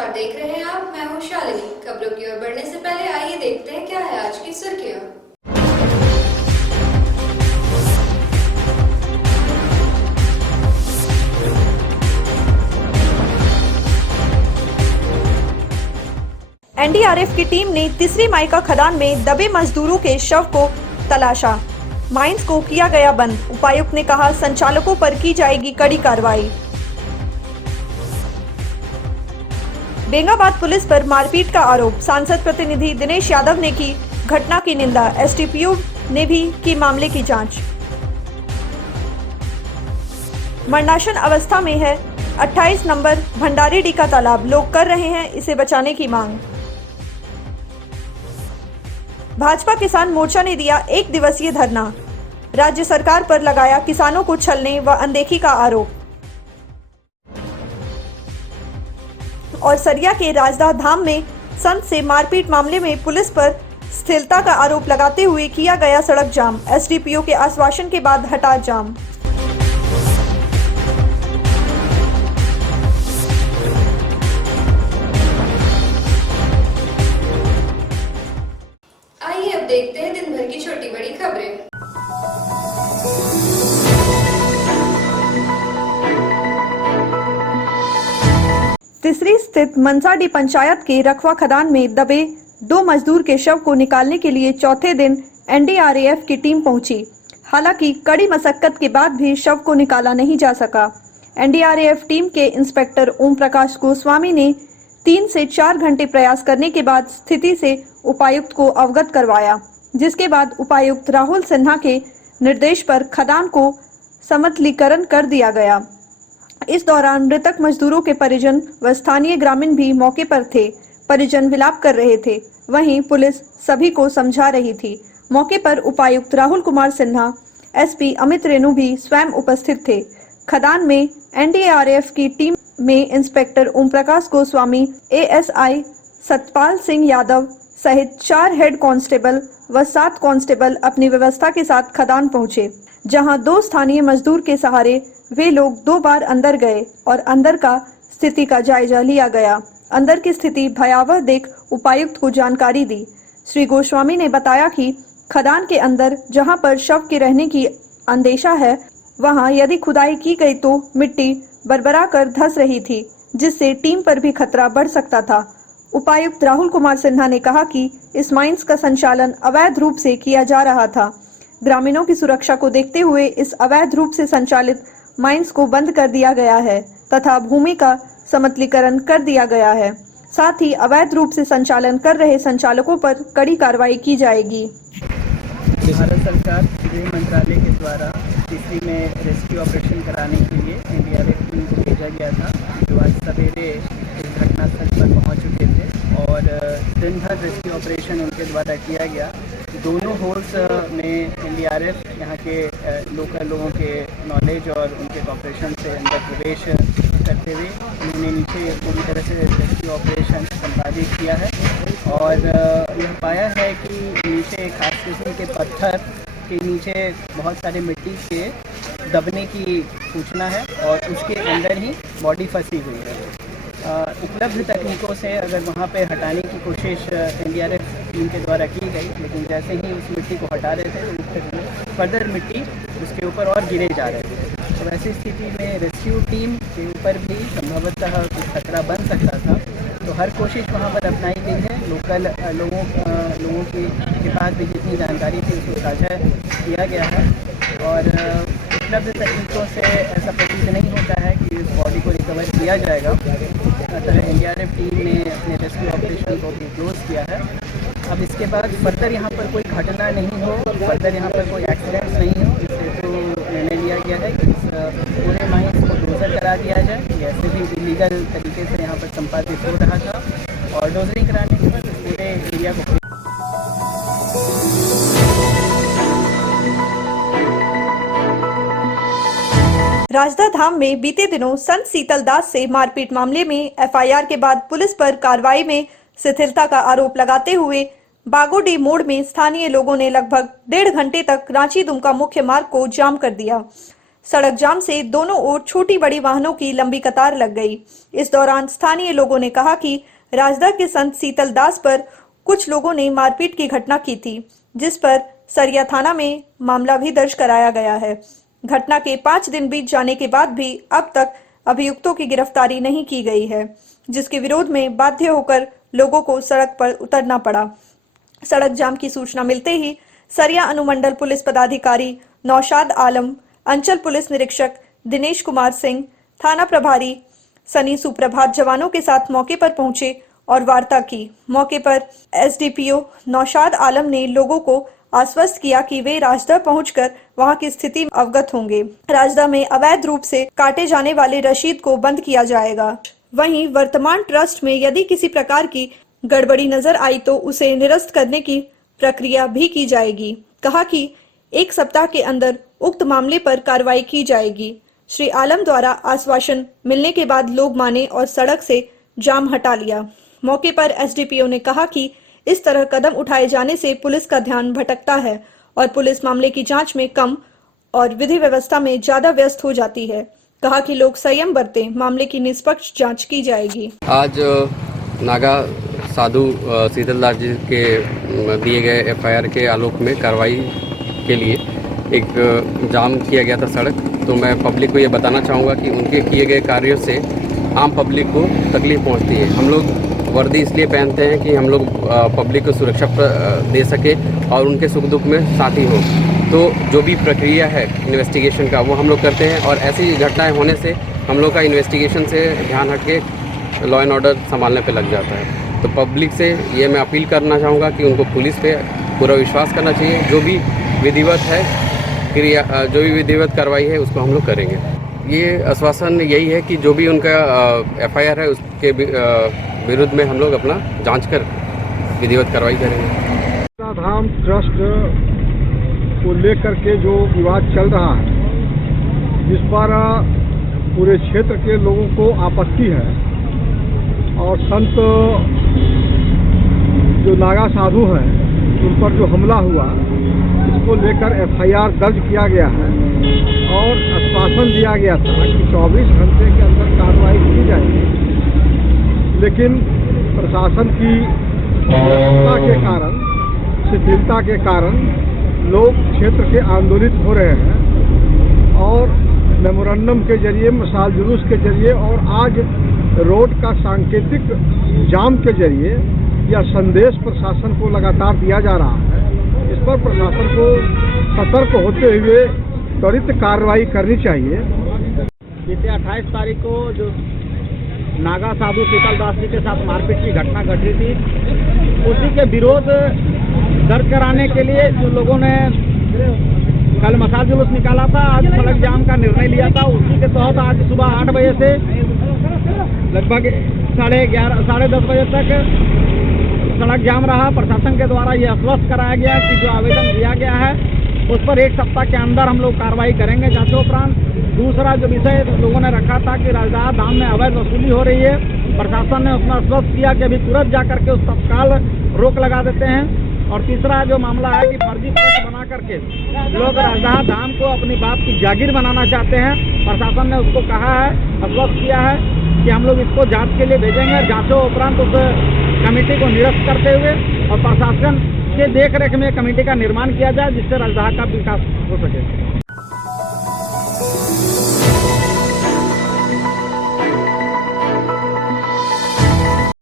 समाचार देख रहे हैं आप। मैं हूं शालिनी। खबरों की ओर बढ़ने से पहले आइए देखते हैं क्या है आज की सुर्खियां। एनडीआरएफ की टीम ने तीसरी माइका खदान में दबे मजदूरों के शव को तलाशा। माइंस को किया गया बंद। उपायुक्त ने कहा संचालकों पर की जाएगी कड़ी कार्रवाई। बेंगाबाद पुलिस पर मारपीट का आरोप। सांसद प्रतिनिधि दिनेश यादव ने की घटना की निंदा। एसडीपीओ ने भी की मामले की जांच। मरणासन अवस्था में है 28 नंबर भंडारीडी का तालाब। लोग कर रहे हैं इसे बचाने की मांग। भाजपा किसान मोर्चा ने दिया 1 दिवसीय धरना। राज्य सरकार पर लगाया किसानों को छलने व अनदेखी का आरोप। और सरिया के राजदा धाम में संत से मारपीट मामले में पुलिस पर स्थिरता का आरोप लगाते हुए किया गया सड़क जाम। एसडीपीओ के आश्वासन के बाद हटा जाम। आइए अब देखते हैं दिन भर की छोटी बड़ी खबरें। तिसरी स्थित मनसाडी पंचायत के रखवा खदान में दबे 2 मजदूर के शव को निकालने के लिए चौथे दिन एनडीआरएफ की टीम पहुंची। हालांकि कड़ी मशक्कत के बाद भी शव को निकाला नहीं जा सका। एनडीआरएफ टीम के इंस्पेक्टर ओम प्रकाश गोस्वामी ने 3 से 4 घंटे प्रयास करने के बाद स्थिति से उपायुक्त को अवगत करवाया, जिसके बाद उपायुक्त राहुल सिन्हा के निर्देश पर खदान को समतलीकरण कर दिया गया। इस दौरान मृतक मजदूरों के परिजन व स्थानीय ग्रामीण भी मौके पर थे। परिजन विलाप कर रहे थे। वहीं पुलिस सभी को समझा रही थी। मौके पर उपायुक्त राहुल कुमार सिन्हा, एसपी अमित रेणु भी स्वयं उपस्थित थे। खदान में एनडीआरएफ की टीम में इंस्पेक्टर ओम प्रकाश गोस्वामी, एएसआई सतपाल सिंह यादव सहित 4 हेड कांस्टेबल व 7 कांस्टेबल अपनी व्यवस्था के साथ खदान पहुंचे, जहां 2 स्थानीय मजदूर के सहारे वे लोग 2 बार अंदर गए और अंदर का स्थिति का जायजा लिया गया। अंदर की स्थिति भयावह देख उपायुक्त को जानकारी दी। श्री गोस्वामी ने बताया कि खदान के अंदर जहां पर शव के रहने की अंदेशा है, वहां यदि खुदाई की गई तो मिट्टी बरबरा कर धंस रही थी, जिससे टीम पर भी खतरा बढ़ सकता था। उपायुक्त राहुल कुमार सिन्हा ने कहा कि इस माइंस का संचालन अवैध रूप से किया जा रहा था। ग्रामीणों की सुरक्षा को देखते हुए इस अवैध रूप से संचालित माइंस को बंद कर दिया गया है तथा भूमि का समतलीकरण कर दिया गया है। साथ ही अवैध रूप से संचालन कर रहे संचालकों पर कड़ी कार्रवाई की जाएगी। भारत सरकार गृह मंत्रालय के द्वारा तीसरी में रेस्क्यू ऑपरेशन कराने के लिए एनडीआरएफ टीम को भेजा गया था, जो आज सवेरे इस घटनास्थल पर पहुंच चुके थे और दिन भर रेस्क्यू ऑपरेशन उनके द्वारा किया गया। दोनों होल्स में एनडीआरएफ यहाँ के लोकल लोगों के नॉलेज और उनके कॉपरेशन से अंदर प्रवेश करते हुए उन्होंने नीचे पूरी तरह से रेस्क्यू ऑपरेशन संपादित किया है और यह पाया है कि नीचे खास किस्म के पत्थर के नीचे बहुत सारे मिट्टी के दबने की सूचना है और उसके अंदर ही बॉडी फंसी हुई है। उपलब्ध तकनीकों से अगर वहाँ पे हटाने की कोशिश एनडीआरएफ टीम के द्वारा की गई, लेकिन जैसे ही उस मिट्टी को हटा रहे थे तो फिर फर्दर मिट्टी उसके ऊपर और गिरे जा रहे थे। तो ऐसी स्थिति में रेस्क्यू टीम के ऊपर भी संभवतः कुछ खतरा बन सकता था, तो हर कोशिश वहाँ पर अपनाई गई है। लोकल लोगों के पास भी जितनी जानकारी थी उसको साझा किया गया है और उपलब्ध तकनीकों से ऐसा प्रतीत नहीं होता है कि इस बॉडी को रिकवर किया जाएगा। अतः एनडीआरएफ टीम ने अपने रेस्क्यू ऑपरेशन को भी क्लोज किया है। अब इसके बाद फर्दर यहाँ पर कोई घटना नहीं हो, फर्दर यहाँ पर कोई एक्सीडेंट्स नहीं हो, इससे तो निर्णय लिया गया है कि इस पूरे माइंस को डोजर करा दिया जाए। ये ऐसे भी इलीगल तरीके से यहाँ पर संपादित हो रहा था और डोजरिंग कराने के बाद इस पूरे एरिया को राजदा धाम में बीते दिनों संत शीतल दास से मारपीट मामले में एफआईआर के बाद पुलिस पर कार्रवाई में शिथिलता का आरोप लगाते हुए बागोडी मोड़ में स्थानीय लोगों ने लगभग 1.5 घंटे तक रांची दुमका मुख्य मार्ग को जाम कर दिया। सड़क जाम से दोनों ओर छोटी बड़ी वाहनों की लंबी कतार लग गई। इस दौरान स्थानीय लोगों ने कहा कि राजदा के संत शीतल दास पर कुछ लोगों ने मारपीट की घटना की थी, जिस पर सरिया थाना में मामला भी दर्ज कराया गया है। घटना के 5 दिन बीत जाने के बाद भी अब तक अभियुक्तों की गिरफ्तारी नहीं की गई है, जिसके विरोध में बाध्य होकर लोगों को सड़क पर उतरना पड़ा। सड़क जाम की सूचना मिलते ही सरिया अनुमंडल पुलिस पदाधिकारी नौशाद आलम, अंचल पुलिस निरीक्षक दिनेश कुमार सिंह, थाना प्रभारी सनी सुप्रभात जवानों के साथ मौके पर पहुंचे और वार्ता की। मौके पर एसडीपीओ नौशाद आलम ने लोगों को आश्वस्त किया कि वे राजदा पहुंचकर वहां की स्थिति में अवगत होंगे। राजदा में अवैध रूप से काटे जाने वाले रशीद को बंद किया जाएगा। वहीं वर्तमान ट्रस्ट में यदि किसी प्रकार की गड़बड़ी नजर आई तो उसे निरस्त करने की प्रक्रिया भी की जाएगी। कहा कि 1 सप्ताह के अंदर उक्त मामले पर कार्रवाई की जाएगी। श्री आलम द्वारा आश्वासन मिलने के बाद लोग माने और सड़क से जाम हटा लिया। मौके पर एसडीपीओ ने कहा कि इस तरह कदम उठाए जाने से पुलिस का ध्यान भटकता है और पुलिस मामले की जांच में कम और विधि व्यवस्था में ज्यादा व्यस्त हो जाती है। कहा कि लोग संयम बरतें, मामले की निष्पक्ष जांच की जाएगी। आज नागा साधु शीतलदास जी के दिए गए एफआईआर के आलोक में कार्रवाई के लिए एक जाम किया गया था सड़क। तो मैं पब्लिक को ये बताना चाहूँगा कि उनके किए गए कार्यों से आम पब्लिक को तकलीफ पहुँचती है। हम लोग वर्दी इसलिए पहनते हैं कि हम लोग पब्लिक को सुरक्षा दे सके और उनके सुख दुख में साथी हो। तो जो भी प्रक्रिया है इन्वेस्टिगेशन का वो हम लोग करते हैं और ऐसी घटनाएं होने से हम लोग का इन्वेस्टिगेशन से ध्यान हट के लॉ एंड ऑर्डर संभालने पे लग जाता है। तो पब्लिक से ये मैं अपील करना चाहूँगा कि उनको पुलिस पे पूरा विश्वास करना चाहिए। जो भी विधिवत है क्रिया, जो भी विधिवत कार्रवाई है उसको हम लोग करेंगे। ये आश्वासन यही है कि जो भी उनका एफआईआर है उसके विरुद्ध में हम लोग अपना जांच कर विधिवत कार्रवाई करेंगे। धाम ट्रस्ट को लेकर के जो विवाद चल रहा है, जिस पर पूरे क्षेत्र के लोगों को आपत्ति है और संत जो नागा साधु हैं उन पर जो हमला हुआ, इसको लेकर एफआईआर दर्ज किया गया है और आश्वासन दिया गया था कि 24 घंटे के अंदर कार्रवाई की जाएगी। लेकिन प्रशासन की व्यस्तता के कारण, शिथिलता के कारण लोग क्षेत्र के आंदोलित हो रहे हैं और मेमोरेंडम के जरिए, मशाल जुलूस के जरिए और आज रोड का सांकेतिक जाम के जरिए यह संदेश प्रशासन को लगातार दिया जा रहा है। इस पर प्रशासन को सतर्क होते हुए त्वरित कार्रवाई करनी चाहिए। बीते 28 तारीख को जो नागा साधु शीतल दास जी के साथ मारपीट की घटना घटी थी, उसी के विरोध दर्ज कराने के लिए जो लोगों ने कल मशाल जुलूस निकाला था, आज सड़क जाम का निर्णय लिया था। उसी के तहत आज सुबह 8 बजे से लगभग 11:30 साढ़े 10 बजे तक सड़क जाम रहा। प्रशासन के द्वारा ये आश्वस्त कराया गया कि जो आवेदन दिया गया है उस पर 1 सप्ताह के अंदर हम लोग कार्रवाई करेंगे जांचोपरांत। दूसरा जो विषय लोगों ने रखा था कि राजदा धाम में अवैध वसूली हो रही है, प्रशासन ने उसमें आश्वस्त किया कि अभी तुरंत जाकर के उस तत्काल रोक लगा देते हैं। और तीसरा जो मामला है कि फर्जी पोस्ट बना करके लोग राजदा धाम को अपनी बाप की जागीर बनाना चाहते हैं, प्रशासन ने उसको कहा है, आश्वस्त किया है कि हम लोग इसको जांच के लिए भेजेंगे। जांचों उपरांत उस कमेटी को निरस्त करते हुए और प्रशासन के देखरेख में कमेटी का निर्माण किया जाए, जिससे राजदा का विकास हो सके।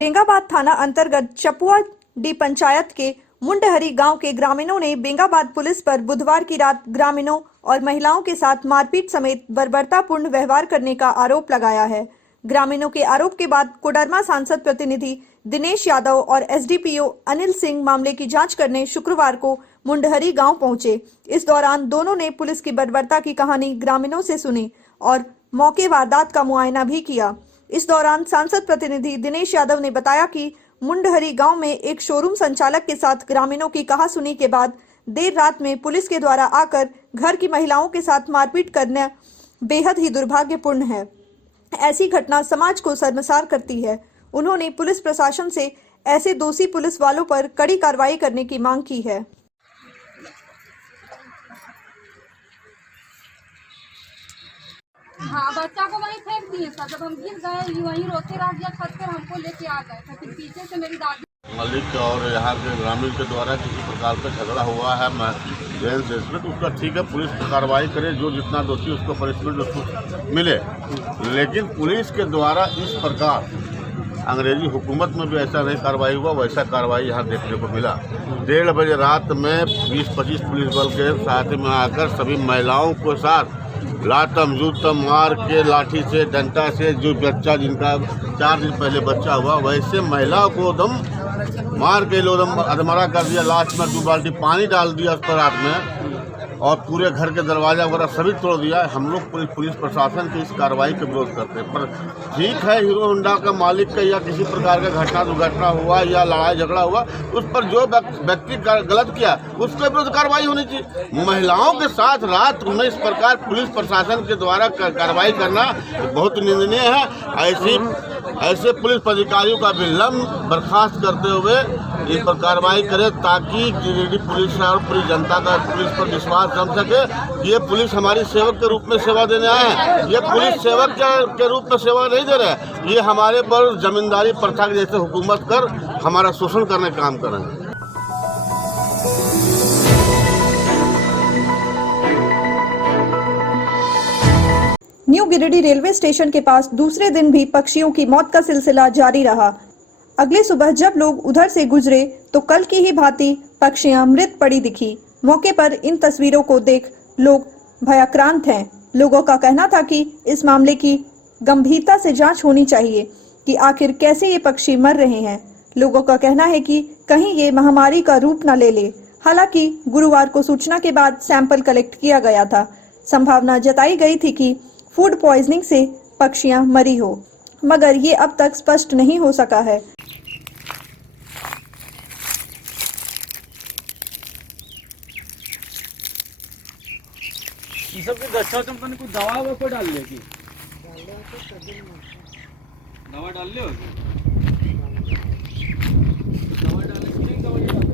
बेंगाबाद थाना अंतर्गत चपुआ डी पंचायत के मुंडहरी गांव के ग्रामीणों ने बेंगाबाद पुलिस पर बुधवार की रात ग्रामीणों और महिलाओं के साथ मारपीट समेत बर्बरतापूर्ण व्यवहार करने का आरोप लगाया है। ग्रामीणों के आरोप के बाद कोडरमा सांसद प्रतिनिधि दिनेश यादव और एसडीपीओ अनिल सिंह मामले की जांच करने शुक्रवार को मुंडहरी गांव पहुंचे। इस दौरान दोनों ने पुलिस की बर्बरता की कहानी ग्रामीणों से सुनी और मौके वारदात का मुआयना भी किया। इस दौरान सांसद प्रतिनिधि दिनेश यादव ने बताया कि मुंडहरी गांव में एक शोरूम संचालक के साथ ग्रामीणों की कहासुनी के बाद देर रात में पुलिस के द्वारा आकर घर की महिलाओं के साथ मारपीट करना बेहद ही दुर्भाग्यपूर्ण है। ऐसी घटना समाज को शर्मसार करती है। उन्होंने पुलिस प्रशासन से ऐसे दोषी पुलिस वालों पर कड़ी कार्रवाई करने की मांग की है। बच्चा को वहीं फेंक दिए सर। जब हम गिर गए वहीं रोते रह गया छत पर, हमको लेके आ गए थे। फिर पीछे से मेरी दादी मालिक और यहाँ के ग्रामीण के द्वारा किसी प्रकार का झगड़ा हुआ है ड्रेन से, तो उसका ठीक है, पुलिस कार्रवाई करे, जो जितना दोषी उसको पनिशमेंट उसको मिले। लेकिन पुलिस के द्वारा इस प्रकार अंग्रेजी हुकूमत में भी ऐसा नहीं कार्रवाई हुआ, वैसा कार्रवाई यहाँ देखने को मिला। 1:30 बजे रात में 20-25 पुलिस बल के साथ में आकर सभी महिलाओं के साथ लातम जूतम मार के, लाठी से, डंडा से, जो बच्चा जिनका 4 दिन पहले बच्चा हुआ वैसे महिलाओं को दम मार के लोग अधमरा कर दिया। लास्ट में 2 बाल्टी पानी डाल दिया उस पर रात में, और पूरे घर के दरवाजा वगैरह सभी तोड़ दिया। हम लोग पुलिस प्रशासन की इस कार्रवाई का विरोध करते हैं। पर ठीक है, हीरो होंडा का मालिक का या किसी प्रकार का घटना दुर्घटना हुआ या लड़ाई झगड़ा हुआ, उस पर जो व्यक्ति गलत किया उसके विरुद्ध कार्रवाई होनी चाहिए। महिलाओं के साथ रात में इस प्रकार पुलिस प्रशासन के द्वारा कार्रवाई करना बहुत निंदनीय है। ऐसे पुलिस अधिकारियों का विलम्ब बर्खास्त करते हुए इस पर कार्रवाई करे, ताकि गिरिडीह पुलिस और पूरी जनता का पुलिस पर विश्वास जम सके। ये पुलिस हमारी सेवक के रूप में सेवा देने आए हैं, ये पुलिस सेवक के रूप में सेवा नहीं दे रहे हैं। ये हमारे पर जमींदारी प्रथा के जैसे हुकूमत कर हमारा शोषण करने का काम कर रहे हैं। न्यू गिरिडीह रेलवे स्टेशन के पास दूसरे दिन भी पक्षियों की मौत का सिलसिला जारी रहा। अगली सुबह जब लोग उधर से गुजरे तो कल की ही भांति पक्षियां मृत पड़ी दिखी। मौके पर इन तस्वीरों को देख लोग भयाक्रांत हैं। लोगों का कहना था कि इस मामले की गंभीरता से जांच होनी चाहिए कि आखिर कैसे ये पक्षी मर रहे हैं। लोगों का कहना है कि कहीं ये महामारी का रूप न ले ले। हालांकि गुरुवार को सूचना के बाद सैंपल कलेक्ट किया गया था। संभावना जताई गई थी कि फूड पॉइजनिंग से पक्षियां मरी हो, मगर ये अब तक स्पष्ट नहीं हो सका है। ये सब के अच्छा कंपनी को दवा वो को डाल लेगी, दवा डाल ले दवा डाले कि नहीं, दवा डाल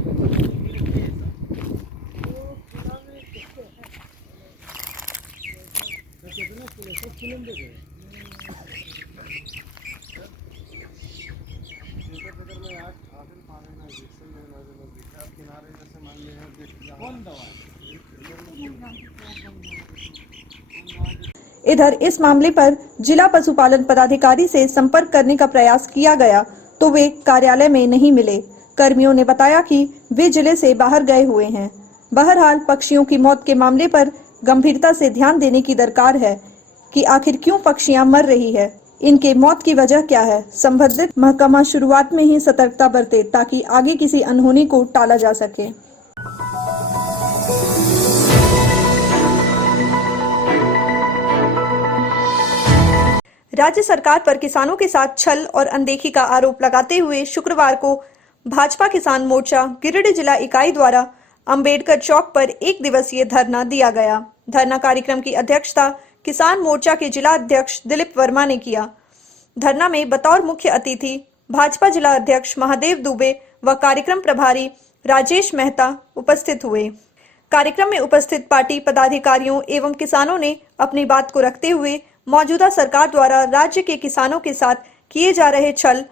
इधर इस मामले पर जिला पशुपालन पदाधिकारी से संपर्क करने का प्रयास किया गया तो वे कार्यालय में नहीं मिले। कर्मियों ने बताया कि वे जिले से बाहर गए हुए हैं। बहरहाल पक्षियों की मौत के मामले पर गंभीरता से ध्यान देने की दरकार है कि आखिर क्यों पक्षियां मर रही है, इनके मौत की वजह क्या है। संबंधित महकमा शुरुआत में ही सतर्कता बरते ताकि आगे किसी अनहोनी को टाला जा सके। राज्य सरकार पर किसानों के साथ छल और अनदेखी का आरोप लगाते हुए शुक्रवार को भाजपा किसान मोर्चा गिरिडीह जिला इकाई द्वारा अंबेडकर चौक पर 1 दिवसीय धरना दिया गया। धरना कार्यक्रम की अध्यक्षता किसान मोर्चा के जिला अध्यक्ष दिलीप वर्मा ने किया। धरना में बतौर मुख्य अतिथि भाजपा जिला अध्यक्ष महादेव दुबे व कार्यक्रम प्रभारी राजेश मेहता उपस्थित हुए। कार्यक्रम में उपस्थित पार्टी पदाधिकारियों एवं किसानों ने अपनी बात को रखते हुए मौजूदा सरकार द्वारा राज्य के किसानों के साथ किए जा रहे छल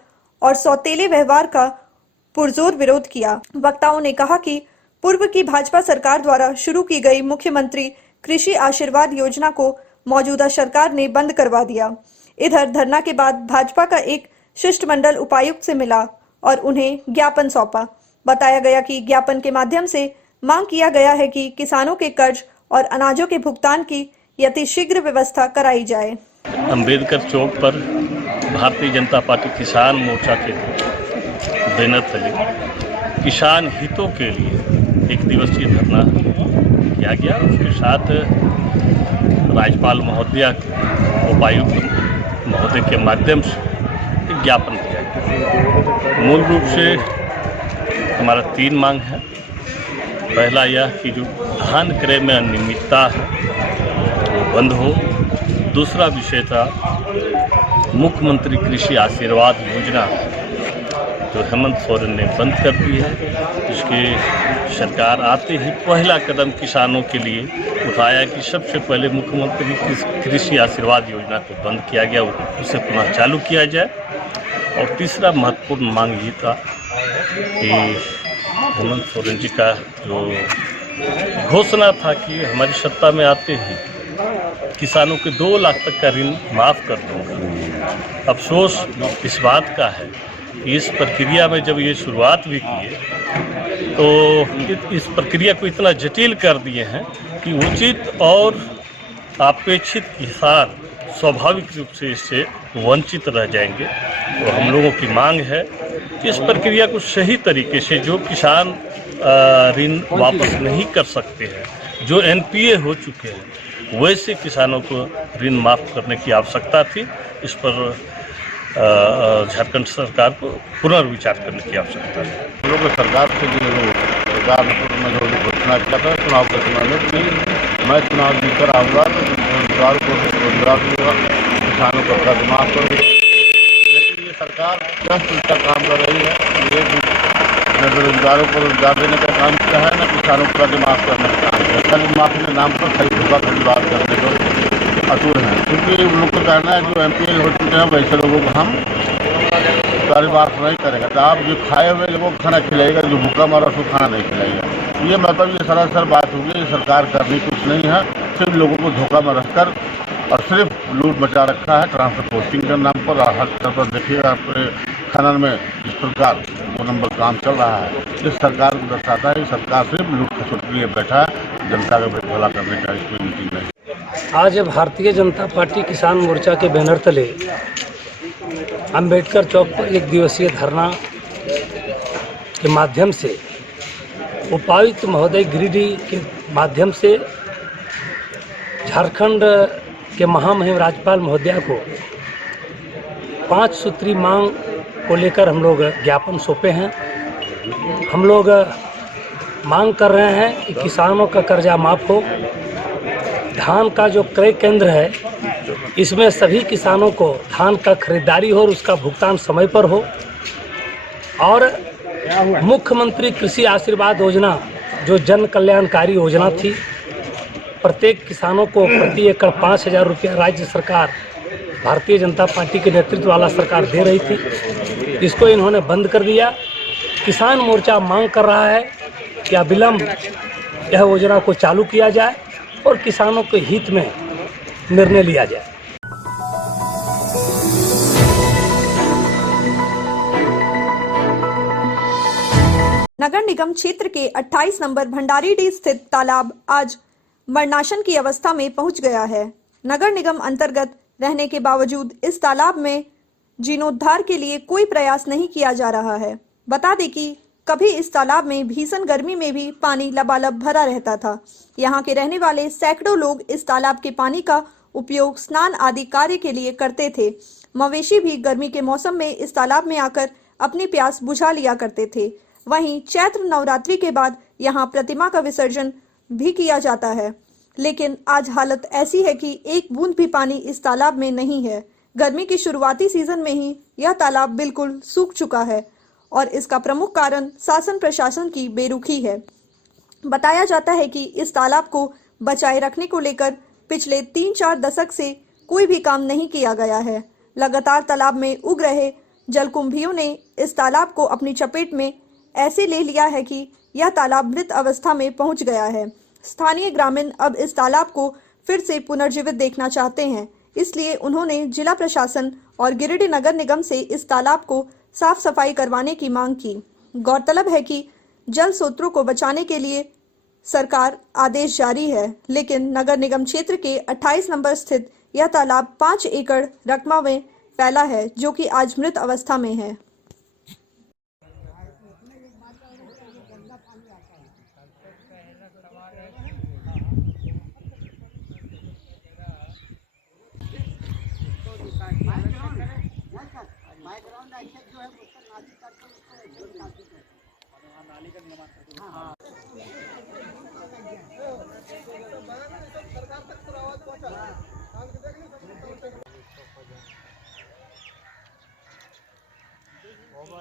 और सौतेले व्यवहार का पुरजोर विरोध किया। वक्ताओं ने कहा कि पूर्व की भाजपा सरकार द्वारा शुरू की गई मुख्यमंत्री कृषि आशीर्वाद योजना को मौजूदा सरकार ने बंद करवा दिया। इधर धरना के बाद भाजपा का एक शिष्टमंडल उपायुक्त से मिला और उन्हें ज्ञापन सौंपा। बताया गया कि ज्ञापन के माध्यम से मांग किया गया है कि किसानों के कर्ज और अनाजों के भुगतान की यथिशीघ्र व्यवस्था कराई जाए। अंबेडकर चौक पर भारतीय जनता पार्टी किसान मोर्चा के बैनर तले किसान हितों के लिए 1 दिवसीय धरना किया गया। उसके साथ राज्यपाल महोदया उपायुक्त महोदय के माध्यम से एक ज्ञापन दिया गया। मूल रूप से हमारा 3 मांग है। पहला यह कि जो धान क्रय में अनियमितता है वो बंद हो। दूसरा विषय था मुख्यमंत्री कृषि आशीर्वाद योजना जो हेमंत सोरेन ने बंद कर दी है। इसकी सरकार आते ही पहला कदम किसानों के लिए उठाया कि सबसे पहले मुख्यमंत्री कृषि आशीर्वाद योजना को बंद किया गया, उसे पुनः चालू किया जाए। और तीसरा महत्वपूर्ण मांग ये था कि हेमंत सोरेन जी का जो घोषणा था कि हमारी सत्ता में आते ही किसानों के 2 लाख तक का ऋण माफ़ कर दूँगा। अफसोस इस बात का है कि इस प्रक्रिया में जब ये शुरुआत भी किए तो इस प्रक्रिया को इतना जटिल कर दिए हैं कि उचित और अपेक्षित किसान स्वाभाविक रूप से इससे वंचित रह जाएंगे। तो हम लोगों की मांग है कि इस प्रक्रिया को सही तरीके से, जो किसान ऋण वापस नहीं कर सकते हैं, जो एनपीए हो चुके हैं, वैसे किसानों को ऋण माफ़ करने की आवश्यकता थी। इस पर झारखंड सरकार को पुनर्विचार करने की आवश्यकता है। हम लोग सरकार से सरकार ने जो घोषणा किया था चुनाव के समय में कि मैं चुनाव जीतकर आऊँगा तो रोजगार को रोजगार दूँगा, किसानों का कर्ज माफ करूँगा। लेकिन ये सरकार जस्ट उल्टा काम कर रही है। ये न बेरोजगारों को रोजगार देने का काम किया है, न किसानों को कर्ज माफ करने का काम किया है। कर्ज माफी के नाम पर खरीद बात करने को अतुल हैं, क्योंकि उन लोग का कहना है जो एमपीए हो चुके हैं वैसे लोगों को हम सारी बात नहीं करेंगे। तो आप जो खाए हुए लोगों को खाना खिलाएगा, जो भूखा मारा उसको खाना नहीं खिलाएगा। ये मतलब ये सरासर बात होगी। ये सरकार करनी कुछ नहीं है, सिर्फ लोगों को धोखा में रखकर और सिर्फ लूट मचा रखा है ट्रांसफर पोस्टिंग के नाम पर। हर तरफ पर देखिएगा आपके खनन में इस प्रकार 2 नंबर काम चल रहा है। इस सरकार को दर्शाता है सरकार सिर्फ लूट खसोट के लिए बैठा है, जनता का भला करने का इसमें मीटिंग नहीं। आज भारतीय जनता पार्टी किसान मोर्चा के बैनर तले अंबेडकर चौक पर 1 दिवसीय धरना के माध्यम से उपायुक्त महोदय गिरिडीह के माध्यम से झारखंड के महामहिम राज्यपाल महोदया को 5 सूत्री मांग को लेकर हम लोग ज्ञापन सौंपे हैं। हम लोग मांग कर रहे हैं कि किसानों का कर्जा माफ़ हो, धान का जो क्रय केंद्र है इसमें सभी किसानों को धान का खरीदारी हो और उसका भुगतान समय पर हो, और मुख्यमंत्री कृषि आशीर्वाद योजना जो जन कल्याणकारी योजना थी, प्रत्येक किसानों को प्रति एकड़ 5,000 रुपया राज्य सरकार भारतीय जनता पार्टी के नेतृत्व वाला सरकार दे रही थी, इसको इन्होंने बंद कर दिया। किसान मोर्चा मांग कर रहा है कि अविलंब यह योजना को चालू किया जाए और किसानों के हित में निर्णय लिया जाए। नगर निगम क्षेत्र के 28 नंबर भंडारीडीह स्थित तालाब आज मरणासन की अवस्था में पहुंच गया है। नगर निगम अंतर्गत रहने के बावजूद इस तालाब में जीर्णोद्धार के लिए कोई प्रयास नहीं किया जा रहा है। बता दें कि कभी इस तालाब में भीषण गर्मी में भी पानी लबालब भरा रहता था। यहाँ के रहने वाले सैकड़ों लोग इस तालाब के पानी का उपयोग स्नान आदि कार्य के लिए करते थे। मवेशी भी गर्मी के मौसम में इस तालाब में आकर अपनी प्यास बुझा लिया करते थे। वहीं चैत्र नवरात्रि के बाद यहाँ प्रतिमा का विसर्जन भी किया जाता है, लेकिन आज हालत ऐसी है कि एक बूंद भी पानी इस तालाब में नहीं है। गर्मी के शुरुआती सीजन में ही यह तालाब बिल्कुल सूख चुका है और इसका प्रमुख कारण शासन प्रशासन की बेरुखी है। बताया जाता है कि इस तालाब को बचाए रखने को लेकर पिछले 3-4 दशक से कोई भी काम नहीं किया गया है। लगातार तालाब में उग रहे जलकुंभियों ने इस तालाब को अपनी चपेट में ऐसे ले लिया है कि यह तालाब मृत अवस्था में पहुंच गया है। स्थानीय ग्रामीण अब इस तालाब को फिर से पुनर्जीवित देखना चाहते हैं, इसलिए उन्होंने जिला प्रशासन और गिरिडीह नगर निगम से इस तालाब को साफ सफाई करवाने की मांग की। गौरतलब है कि जल स्रोतों को बचाने के लिए सरकार आदेश जारी है, लेकिन नगर निगम क्षेत्र के 28 नंबर स्थित यह तालाब 5 एकड़ रकबा में फैला है, जो कि आज मृत अवस्था में है।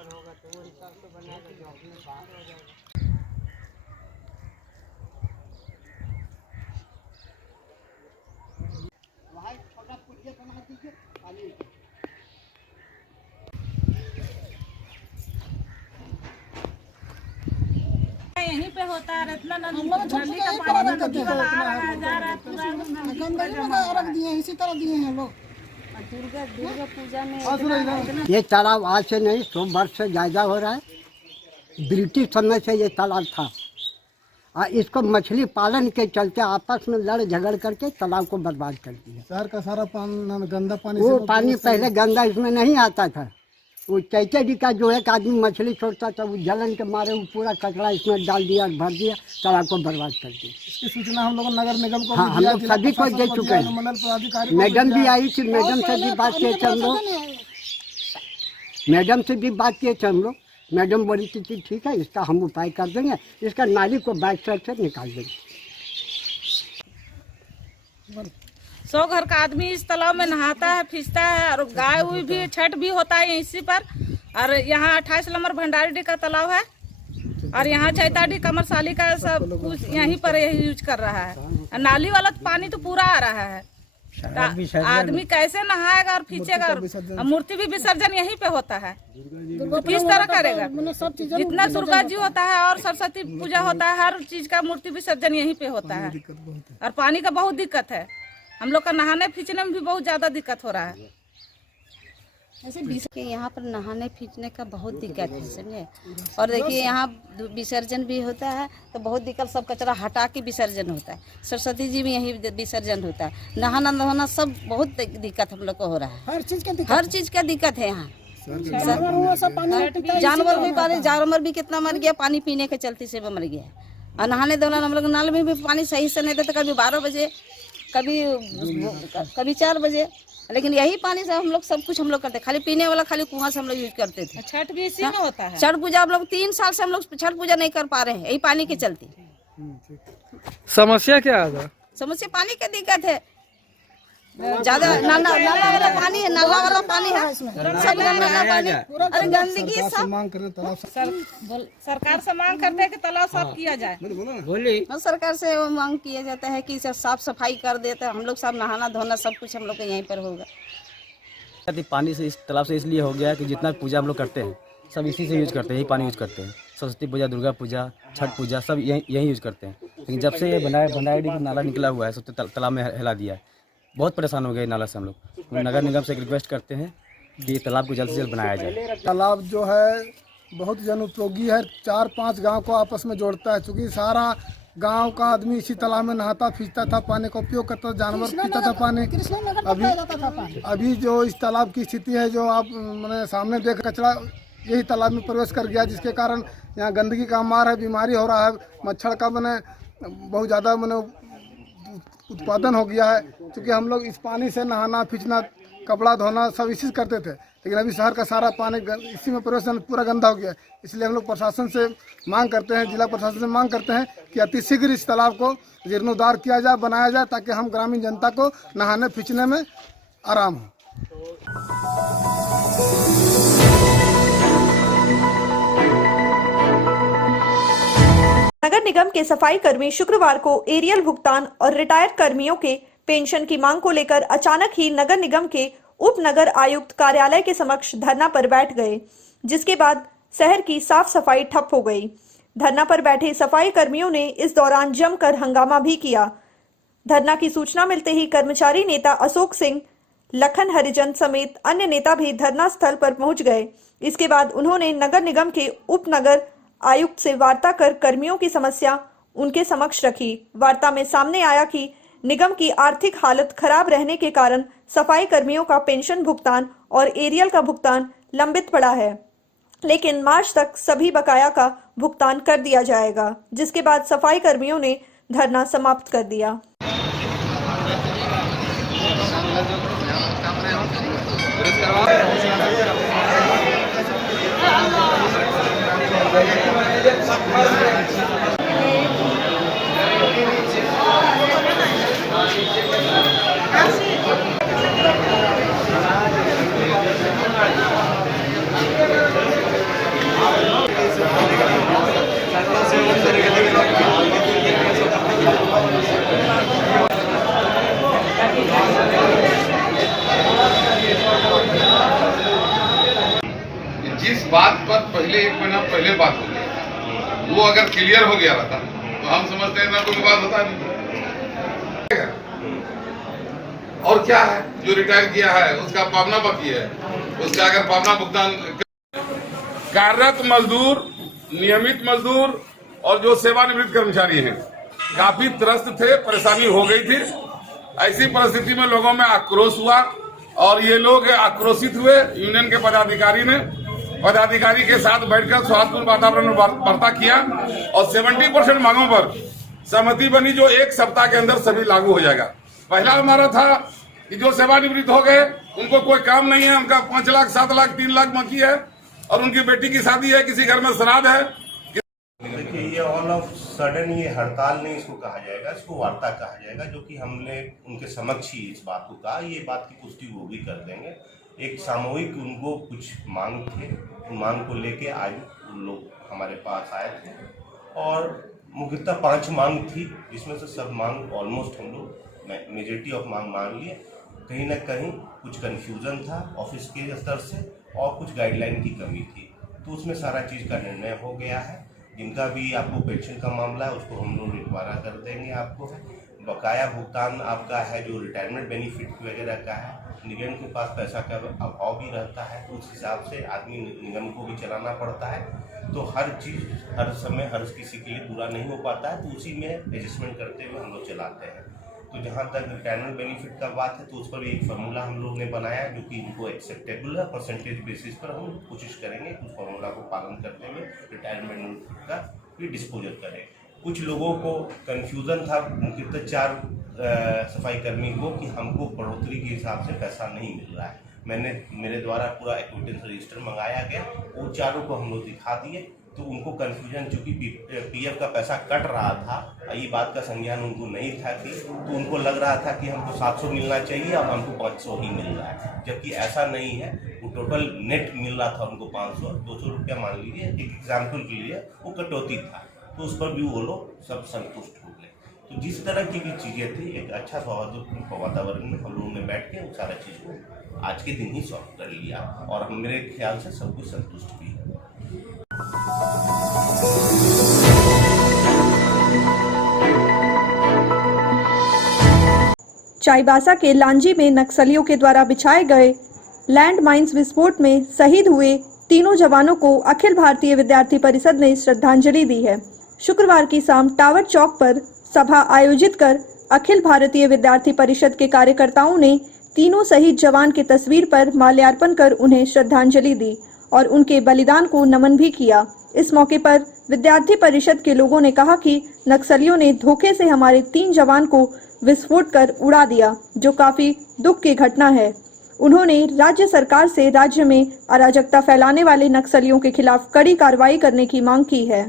होगा तो यहीं पे होता है इतना नदी का पानी नदी वाला आ रहा है जा रहा है पूरा रख दिए इसी तरह दिए हैं लोग। दुर्गा पूजा में ये तालाब आज से नहीं 100 वर्ष से ज़्यादा हो रहा है। ब्रिटिश समय से ये तालाब था और इसको मछली पालन के चलते आपस में लड़ झगड़ करके तालाब को बर्बाद कर दिया। शहर का सारा पानी गंदा पानी, वो पानी पहले गंदा इसमें नहीं आता था। वो चैचेडी का जो एक आदमी मछली छोड़ता था वो जलन के मारे वो पूरा कचरा इसमें डाल दिया, भर दिया, तालाब को बर्बाद कर दिया। इसकी सूचना हम लोग नगर निगम को हाँ, हम लोग सभी को दे चुके हैं। मैडम भी आई थी, मैडम से भी बात किए थे हम लोग, मैडम से भी बात किए थे हम लोग। मैडम बोली थी कि ठीक है इसका हम उपाय कर देंगे, इसका नाली को बैक साइड से निकाल देंगे। 100 घर का आदमी इस तालाब में नहाता है, खींचता है और गाय हुई भी छठ भी होता है इसी पर। और यहाँ 28 नंबर भंडारी का तालाब है और यहाँ चैताडी कमरसाली का सब कुछ यहीं पर यही यूज कर रहा है। नाली वाला पानी तो पूरा आ रहा है, आदमी कैसे नहाएगा और खींचेगा। और मूर्ति भी विसर्जन यहीं पे होता है, तो किस तरह करेगा। जितना दुर्गा जी होता है और सरस्वती पूजा होता है, हर चीज का मूर्ति विसर्जन यहीं पे होता है। और पानी का बहुत दिक्कत है, हम लोग का नहाने खींचने में भी बहुत ज्यादा दिक्कत हो रहा है। ऐसे यहाँ पर नहाने खींचने का बहुत दिक्कत है, समझे। और देखिए यहाँ विसर्जन भी होता है तो बहुत दिक्कत, सब कचरा हटा के विसर्जन होता है। सरस्वती जी में यही विसर्जन होता है। नहाना नहाना सब बहुत दिक्कत हम लोग को हो रहा है, हर चीज का दिक्कत है यहाँ। जानवर भी पानी, जानवर भी कितना मर गया पानी पीने के चलते से मर गया। और नहाने धोना हम लोग नल में भी पानी सही से नहीं देते, कभी 12 बजे कभी 4 बजे, लेकिन यही पानी से हम लोग सब कुछ हम लोग करते। खाली पीने वाला खाली कुआं से हम लोग यूज करते थे। छठ भी इसी में होता है। छठ पूजा हम लोग 3 साल से हम लोग छठ पूजा नहीं कर पा रहे हैं, यही पानी के चलते। समस्या क्या है? समस्या पानी की दिक्कत है, ज्यादा नाला वाला पानी है, नाला वाला पानी है, सब गंदा पानी, अरे गंदगी सब। सरकार से मांग करते हैं कि तालाब साफ किया जाए। सरकार से मांग किया जाता है कि साफ सफाई कर देते हैं, हम लोग सब नहाना धोना सब कुछ हम लोग के यहीं पर होगा। पानी से इस तालाब से इसलिए हो गया कि जितना पूजा हम लोग करते हैं सब इसी से यूज करते हैं, यही पानी यूज करते हैं। सरस्वती पूजा, दुर्गा पूजा, छठ पूजा सब यही यूज करते हैं। लेकिन जब से ये भंडारी का नाला निकला हुआ है, सब तालाब में हिला दिया है, बहुत परेशान हो गए नाला से हम लोग। नगर निगम से एक रिक्वेस्ट करते हैं कि तालाब को जल्द से जल्द बनाया जाए। तालाब जो है बहुत जनउपयोगी है, 4-5 गांव को आपस में जोड़ता है। चूँकि सारा गांव का आदमी इसी तालाब में नहाता फींचता था, पानी का उपयोग करता था, जानवर पीता था पानी। अभी जो इस तालाब की स्थिति है, जो आप मैंने सामने देख, कचरा यही तालाब में प्रवेश कर गया, जिसके कारण यहाँ गंदगी का मार है, बीमारी हो रहा है, मच्छर का मैंने बहुत ज़्यादा मैंने उत्पादन हो गया है। क्योंकि हम लोग इस पानी से नहाना खींचना, कपड़ा धोना सब इसी से करते थे, लेकिन अभी शहर का सारा पानी इसी में प्रवेश पूरा गंदा हो गया। इसलिए हम लोग प्रशासन से मांग करते हैं, जिला प्रशासन से मांग करते हैं कि अतिशीघ्र इस तालाब को जीर्णोद्धार किया जाए, बनाया जाए, ताकि हम ग्रामीण जनता को नहाने खींचने में आराम हो। नगर निगम के सफाई कर्मी शुक्रवार को एरियल भुगतान और रिटायर्ड कर्मियों के पेंशन की मांग को लेकर अचानक ही नगर निगम के उप नगर आयुक्त कार्यालय के समक्ष धरना पर बैठ गए, जिसके बाद शहर की साफ सफाई ठप हो गई। धरना पर बैठे सफाई कर्मियों ने इस दौरान जमकर हंगामा भी किया। धरना की सूचना मिलते ही कर्मचारी नेता अशोक सिंह, लखन हरिजन समेत अन्य नेता भी धरना स्थल पर पहुंच गए। इसके बाद उन्होंने नगर निगम के उप नगर आयुक्त से वार्ता कर कर्मियों की समस्या उनके समक्ष रखी। वार्ता में सामने आया कि निगम की आर्थिक हालत खराब रहने के कारण सफाई कर्मियों का पेंशन भुगतान और एरियल का भुगतान लंबित पड़ा है, लेकिन मार्च तक सभी बकाया का भुगतान कर दिया जाएगा, जिसके बाद सफाई कर्मियों ने धरना समाप्त कर दिया। बात पर पहले 1 महीना पहले बात हो गई, वो अगर क्लियर हो गया रहता तो हम समझते हैं ना कोई विवाद होता नहीं। और क्या है, जो रिटायर किया है उसका पावना बाकी है, उसका अगर पावना भुगतान, कार्यरत मजदूर, नियमित मजदूर और जो सेवानिवृत्त कर्मचारी हैं काफी त्रस्त थे, परेशानी हो गई थी। ऐसी परिस्थिति में लोगों में आक्रोश हुआ और ये लोग आक्रोशित हुए। यूनियन के पदाधिकारी के साथ बैठकर सौहार्दपूर्ण वातावरण में वार्ता किया और 70% मांगों पर सहमति बनी, जो 1 सप्ताह के अंदर सभी लागू हो जाएगा। पहला हमारा था कि जो सेवानिवृत्त हो गए उनको कोई काम नहीं है, उनका 5 लाख 7 लाख 3 लाख बाकी है और उनकी बेटी की शादी है, किसी घर में श्राद्ध है। देखिए, ये ऑल ऑफ सडन ये हड़ताल नहीं इसको कहा जाएगा, इसको वार्ता कहा जाएगा, जो कि हमने उनके समक्ष ही इस बात को कहा। ये बात की पुष्टि वो भी कर देंगे। एक सामूहिक उनको कुछ मांग थे, उन मांग को लेके आज उन लोग हमारे पास आए थे और मुख्यतः 5 मांग थी, जिसमें से सब मांग ऑलमोस्ट हम लोग मेजॉरिटी ऑफ मांग मान लिए। कहीं ना कहीं कुछ कन्फ्यूज़न था ऑफिस के स्तर से और कुछ गाइडलाइन की कमी थी, तो उसमें सारा चीज़ का निर्णय हो गया है। जिनका भी आपको पेंशन का मामला है उसको हम लोग निपटारा कर देंगे। आपको बकाया भुगतान आपका है जो रिटायरमेंट बेनिफिट वगैरह का है, निगम के पास पैसा का अभाव भी रहता है, तो उस हिसाब से आदमी निगम को भी चलाना पड़ता है। तो हर चीज़ हर समय हर किसी के लिए पूरा नहीं हो पाता है, तो उसी में एडजस्टमेंट करते हुए हम लोग चलाते हैं। तो जहाँ तक रिटायरमेंट बेनिफिट का बात है तो उस पर भी एक फार्मूला हम लोग ने बनाया है जो कि इनको एक्सेप्टेबल है। परसेंटेज बेसिस पर हम कोशिश करेंगे उस फार्मूला को पालन करते हुए रिटायरमेंट का भी डिस्पोजल करें। कुछ लोगों को कन्फ्यूज़न था, मुख्यतः 4 सफाई कर्मी को, कि हमको बढ़ोतरी के हिसाब से पैसा नहीं मिल रहा है। मेरे द्वारा पूरा एक्विटेंस रजिस्टर मंगाया गया, वो चारों को हम लोग दिखा दिए। तो उनको कन्फ्यूजन, चूँकि पीएफ का पैसा कट रहा था, ये बात का संज्ञान उनको नहीं था कि, तो उनको लग रहा था कि हमको 700 मिलना चाहिए और हमको 500 ही मिल रहा है, जबकि ऐसा नहीं है। वो टोटल नेट मिल रहा था उनको 500-200 रुपया मान लीजिए, एक एग्जाम्पल के लिए वो कटौती था, तो उस पर भी वो लोग सब संतुष्ट हो गए। तो जिस तरह की भी चीज़ें थी, एक अच्छा सौहार्दपूर्ण वातावरण में हम लोगों ने बैठ के वो सारा चीज़ को आज के दिन ही सॉल्व कर लिया और मेरे ख्याल से सब कुछ संतुष्ट भी है। चाईबासा के लांजी में नक्सलियों के द्वारा बिछाए गए लैंड माइंस विस्फोट में शहीद हुए तीनों जवानों को अखिल भारतीय विद्यार्थी परिषद ने श्रद्धांजलि दी है। शुक्रवार की शाम टावर चौक पर सभा आयोजित कर अखिल भारतीय विद्यार्थी परिषद के कार्यकर्ताओं ने तीनों शहीद जवान की तस्वीर पर माल्यार्पण कर उन्हें श्रद्धांजलि दी और उनके बलिदान को नमन भी किया। इस मौके पर विद्यार्थी परिषद के लोगों ने कहा कि नक्सलियों ने धोखे से हमारे 3 जवान को विस्फोट कर उड़ा दिया, जो काफी दुख की घटना है। उन्होंने राज्य सरकार से राज्य में अराजकता फैलाने वाले नक्सलियों के खिलाफ कड़ी कार्रवाई करने की मांग की है।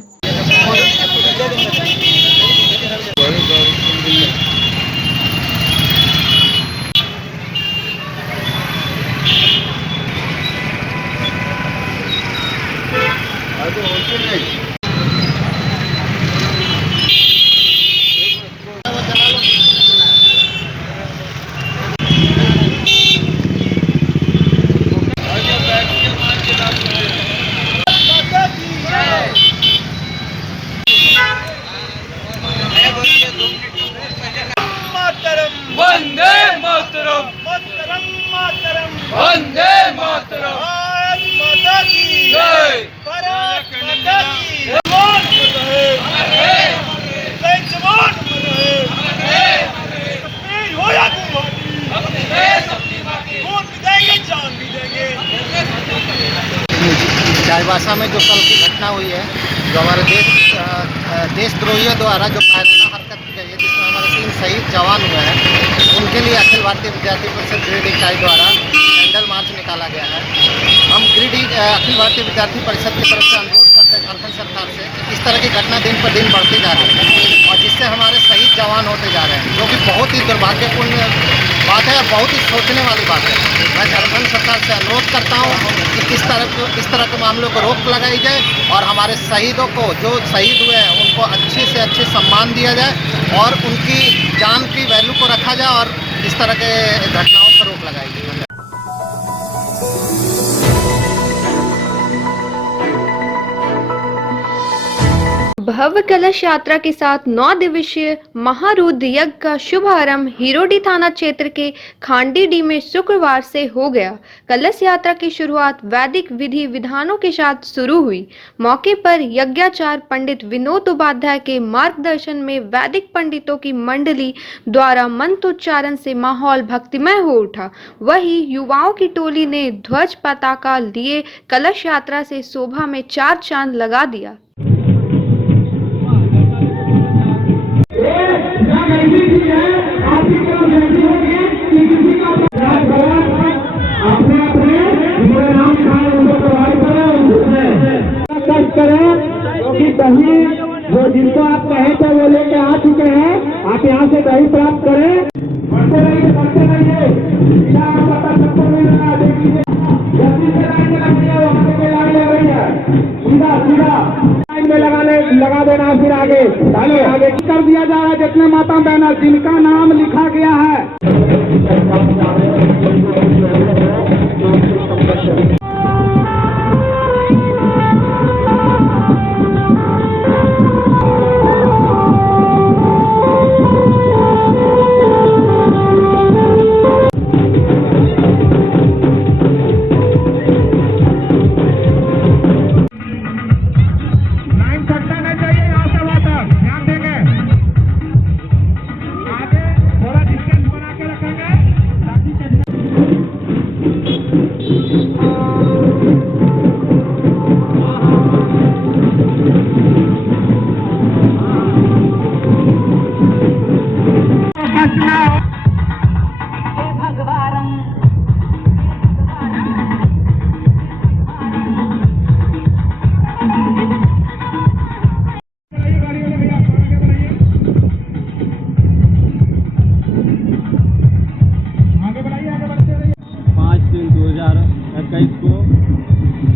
वंदे मातरम, मातरम मातरम, वंदे मातरम, भारत माता की जय, भारत माता की जवान रहे, जय जवान रहे, कश्मीर हो या गुवाहाटी, खून भी देंगे जान भी देंगे। चाईबासा में जो कल की घटना हुई है, जो हमारे देशद्रोहियों द्वारा जो कायराना हरकत की गई है, जिसमें हमारे 3 शहीद जवान हुए हैं, उनके लिए अखिल भारतीय विद्यार्थी परिषद ग्रेड इकाई द्वारा कैंडल मार्च निकाला गया है। हम ग्रेड अखिल भारतीय विद्यार्थी परिषद की तरफ से अनुरोध करते हैं झारखंड सरकार से कि इस तरह की घटना दिन पर दिन बढ़ती जा रही है और जिससे हमारे शहीद जवान होते जा रहे हैं, जो कि बहुत ही दुर्भाग्यपूर्ण बात है, बहुत ही सोचने वाली बात है। मैं झारखंड सरकार से अनुरोध करता हूँ कि इस तरह के मामलों को रोक लगाई जाए और हमारे शहीदों को, जो शहीद हुए हैं, उनको अच्छे से अच्छे सम्मान दिया जाए और उनकी जान की वैल्यू को रखा जाए और इस तरह के घटनाओं पर रोक लगाई जाए। भव्य कलश यात्रा के साथ 9 दिवसीय महारुद्र यज्ञ का शुभारंभ हिरोडी थाना क्षेत्र के खांडीडी में शुक्रवार से हो गया। कलश यात्रा की शुरुआत वैदिक विधि विधानों के साथ शुरू हुई। मौके पर यज्ञाचार्य पंडित विनोद उपाध्याय के मार्गदर्शन में वैदिक पंडितों की मंडली द्वारा मंत्रोच्चारण से माहौल भक्तिमय हो उठा। वहीं युवाओं की टोली ने ध्वज पताका लिए कलश यात्रा से शोभा में 4 चांद लगा दिया। क्योंकि दही जो जिनको आप कहे थे वो लेके आ चुके हैं, आप यहाँ से दही प्राप्त करें। बढ़ते रहिए, बढ़ते रहिए। जल्दी से लाइन में लगिए, वहाँ से लाइन लग रही है। सीधा सीधा लाइन में लगा देना, फिर आगे आगे कर दिया जा रहा है। जितने माता बहना जिनका नाम लिखा गया है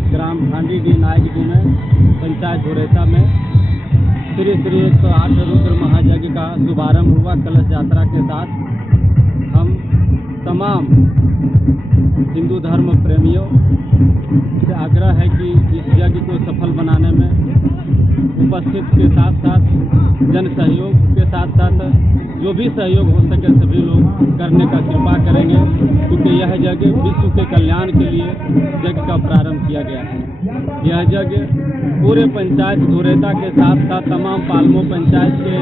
ग्राम खांडीडी नायकडी में पंचायत घोरेता में श्री श्री 108 रुद्र महायज्ञ का शुभारंभ हुआ। कलश यात्रा के साथ हम तमाम हिंदू धर्म प्रेमियों से आग्रह है कि इस यज्ञ को सफल बनाने में उपस्थित के साथ साथ जन सहयोग के साथ साथ जो भी सहयोग हो सके सभी लोग करने का कृपा करेंगे, क्योंकि यह यज्ञ विश्व के कल्याण के लिए यज्ञ का प्रारंभ किया गया है। यह यज्ञ पूरे पंचायत धुरेता के साथ साथ तमाम पालमो पंचायत के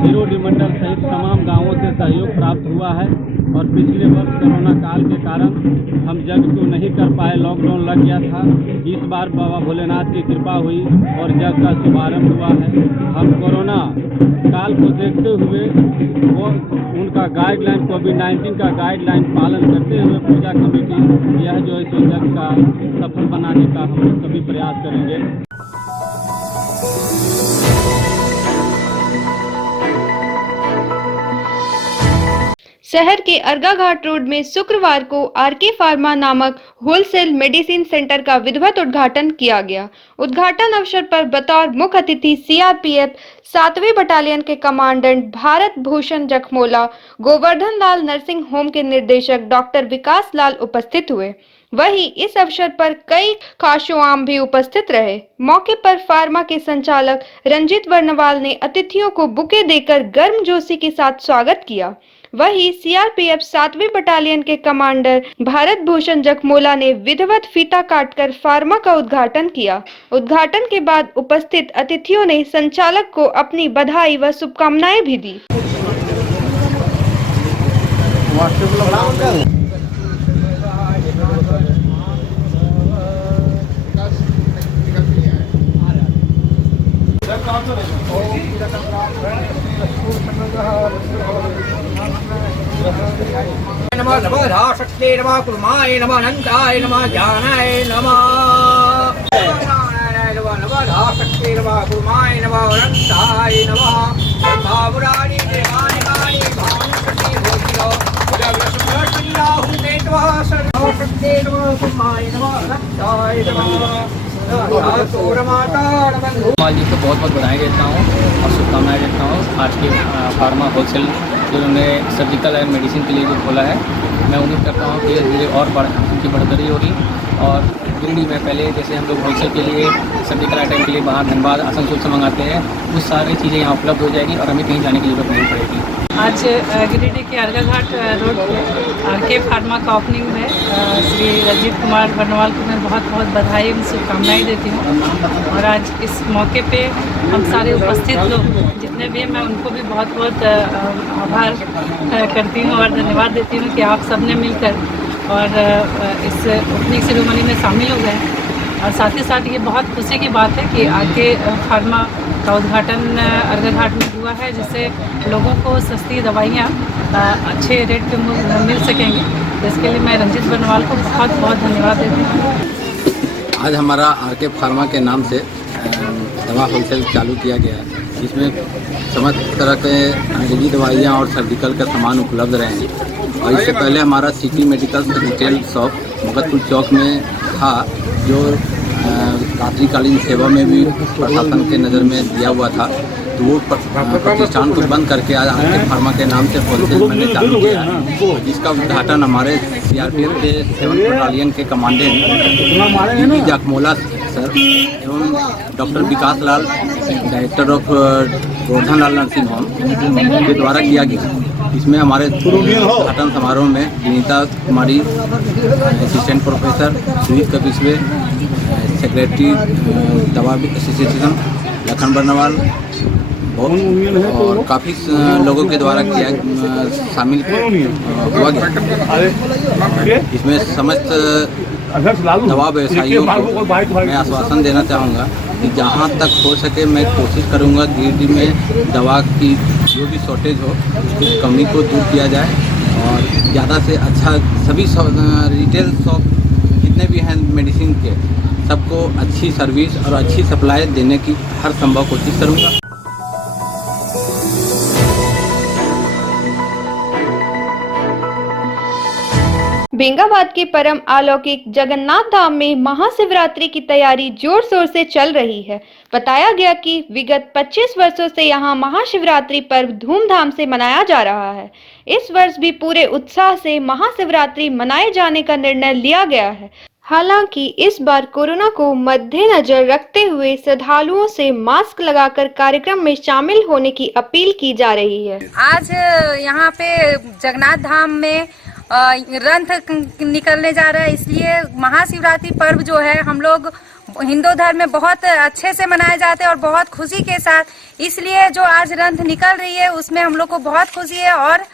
हिरोडी मंडल सहित तमाम गांवों से सहयोग प्राप्त हुआ है। और पिछले वर्ष कोरोना काल के कारण हम यज्ञ को नहीं कर पाए, लॉकडाउन लग गया था। इस बार बाबा भोलेनाथ की कृपा हुई और यज्ञ का शुभारंभ हुआ है। हम कोरोना काल को देखते हुए वो उनका गाइडलाइन कोविड-19 का गाइडलाइन पालन करते हुए पूजा कमेटी यह जो है सो यज्ञ का सफल बनाने का हम लोग सभी प्रयास करेंगे। शहर के अर्गा घाट रोड में शुक्रवार को आरके फार्मा नामक होलसेल मेडिसिन सेंटर का विधिवत उद्घाटन किया गया। उद्घाटन अवसर पर बतौर मुख्य अतिथि सीआरपीएफ 7वीं बटालियन के कमांडेंट भारत भूषण जखमोला, गोवर्धन लाल नर्सिंग होम के निदेशक डॉक्टर विकास लाल उपस्थित हुए। वहीं इस अवसर पर कई खासोआम भी उपस्थित रहे। मौके पर फार्मा के संचालक रंजीत वर्णवाल ने अतिथियों को बुके देकर गर्मजोशी के साथ स्वागत किया। वहीं सीआरपीएफ 7वीं बटालियन के कमांडर भारत भूषण जखमोला ने विधिवत फीता काटकर फार्मा का उद्घाटन किया। उद्घाटन के बाद उपस्थित अतिथियों ने संचालक को अपनी बधाई व शुभकामनाएं भी दी। नमः नवधाशक्ते नमः कुर्माय नमः अनंताय नमः ज्ञानाय नमः नवधाशक्ते नमः कुर्माय नमः अनंताय नमः भावराणि देवानि गानि भावशक्ति भोजिनो शक्ते नमः कुर्माय नमः अनंताय नमः। माल जी को बहुत बहुत बधाई देता हूँ और शुभकामनाएं देता हूँ। आज के फार्मा होलसेल जो उन्होंने सर्जिकल एंड मेडिसिन के लिए जो खोला है, मैं उम्मीद करता हूँ कि धीरे और उनकी बढ़ोतरी होगी और गिरिडीह में पहले जैसे हम लोग होलसेल के लिए सर्जिकल आइटम के लिए बाहर धनबाद आसनसोल से मंगाते हैं, वो सारी चीज़ें यहाँ उपलब्ध हो जाएगी और हमें कहीं जाने की जरूरत नहीं पड़ेगी। आज गिरिडीह के अर्गा घाट रोड पे आरके फार्मा का ओपनिंग में श्री रंजीत कुमार बर्नवाल को मैं बहुत बहुत बधाई और शुभकामनाएँ देती हूँ। और आज इस मौके पे हम सारे उपस्थित लोग जितने भी हैं, मैं उनको भी बहुत बहुत आभार करती हूँ और धन्यवाद देती हूँ कि आप सबने मिलकर और इस ओपनिंग सेरेमनी में शामिल हो गए। और साथ ही साथ ये बहुत खुशी की बात है कि आरके फार्मा का उद्घाटन अर्गा घाट में हुआ है, जिससे लोगों को सस्ती दवाइयाँ अच्छे रेट पे मिल सकेंगी। इसके लिए मैं रंजीत बर्नवाल को बहुत बहुत धन्यवाद देती हूँ। आज हमारा आरके फार्मा के नाम से दवा होलसेल चालू किया गया है, जिसमें समस्त तरह के अंग्रेजी दवाइयाँ और सर्जिकल का सामान उपलब्ध रहेंगे। और इससे पहले हमारा सिटी मेडिकल रिटेल शॉप मुकतपुर चौक में था, जो रात्रिकालीन सेवा में भी प्रशासन के नज़र में दिया हुआ था, तो वो प्रतिष्ठान को बंद करके आज आरके फार्मा के नाम से होलसेल मैंने चालू किया है, जिसका उद्घाटन हमारे सीआरपीएफ के 7 बटालियन के कमांडेंट जाकमोला सर एवं doctor Vikas Lal, director of Govardhan Lal nursing home के द्वारा किया गया। इसमें हमारे उद्घाटन समारोह में विनीता कुमारी, assistant professor Sujit Kapiswe, secretary दवा एसोसिएशन लखन बर्नवाल और काफ़ी लोगों के द्वारा शामिल हुआ गया। इसमें समस्त दवा व्यवसायियों को मैं आश्वासन देना चाहूँगा कि जहाँ तक हो सके मैं कोशिश करूँगा गिरिडीह में दवा की जो भी शॉर्टेज हो उसकी कमी को दूर किया जाए और ज़्यादा से अच्छा सभी रिटेल शॉप जितने भी हैं मेडिसिन के, सबको अच्छी सर्विस और अच्छी सप्लाई देने की हर संभव कोशिश करूँगा। बेंगाबाद के परम अलौकिक जगन्नाथ धाम में महाशिवरात्रि की तैयारी जोर शोर से चल रही है। बताया गया कि विगत 25 वर्षों से यहां महाशिवरात्रि पर्व धूमधाम से मनाया जा रहा है। इस वर्ष भी पूरे उत्साह से महाशिवरात्रि मनाए जाने का निर्णय लिया गया है। हालांकि इस बार कोरोना को मद्देनजर रखते हुए श्रद्धालुओं से मास्क लगाकर कार्यक्रम में शामिल होने की अपील की जा रही है। आज यहाँ पे जगन्नाथ धाम में रथ निकलने जा रहा है, इसलिए महाशिवरात्रि पर्व जो है हम लोग हिंदू धर्म में बहुत अच्छे से मनाए जाते हैं और बहुत खुशी के साथ, इसलिए जो आज रथ निकल रही है उसमें हम लोग को बहुत खुशी है और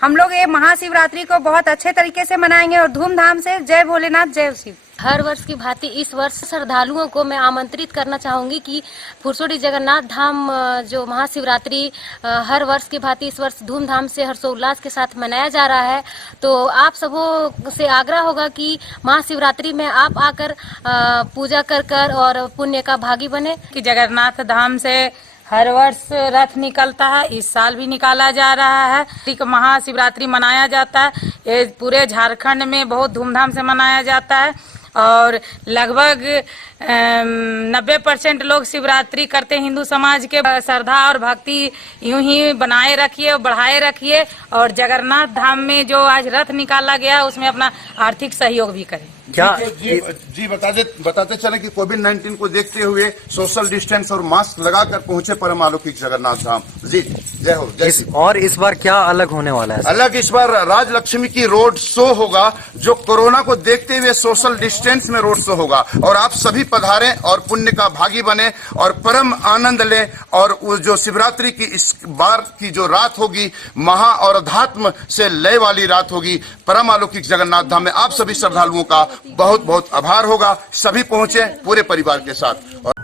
हम लोग ये महाशिवरात्रि को बहुत अच्छे तरीके से मनाएंगे और धूमधाम से। जय भोलेनाथ, जय शिव। हर वर्ष की भांति इस वर्ष श्रद्धालुओं को मैं आमंत्रित करना चाहूँगी कि फुरसोडी जगन्नाथ धाम जो महाशिवरात्रि हर वर्ष की भांति इस वर्ष धूमधाम से हर्षोल्लास के साथ मनाया जा रहा है। तो आप सबों से आग्रह होगा कि महाशिवरात्रि में आप आकर पूजा कर और पुण्य का भागी बने। कि जगन्नाथ धाम से हर वर्ष रथ निकलता है, इस साल भी निकाला जा रहा है। महाशिवरात्रि मनाया जाता है, ये पूरे झारखंड में बहुत धूमधाम से मनाया जाता है और लगभग 90% लोग शिवरात्रि करते हैं। हिंदू समाज के श्रद्धा और भक्ति यूं ही बनाए रखिए और बढ़ाए रखिए और जगन्नाथ धाम में जो आज रथ निकाला गया उसमें अपना आर्थिक सहयोग भी करें। क्या जी बताते चले कि कोविड-19 को देखते हुए सोशल डिस्टेंस और मास्क लगाकर पहुंचे परम अलौकिक जगन्नाथ धाम। जी जय हो जय। और इस बार क्या अलग होने वाला है? अलग इस बार राजलक्ष्मी की रोड शो होगा, जो कोरोना को देखते हुए सोशल डिस्टेंस में रोड शो होगा और आप सभी पधारें और पुण्य का भागी बने और परम आनंद लें। और जो शिवरात्रि की इस बार की जो रात होगी महा और अध्यात्म से लय वाली रात होगी परम अलौकिक जगन्नाथ धाम में। आप सभी श्रद्धालुओं का बहुत बहुत आभार होगा। सभी पहुंचे पूरे परिवार के साथ।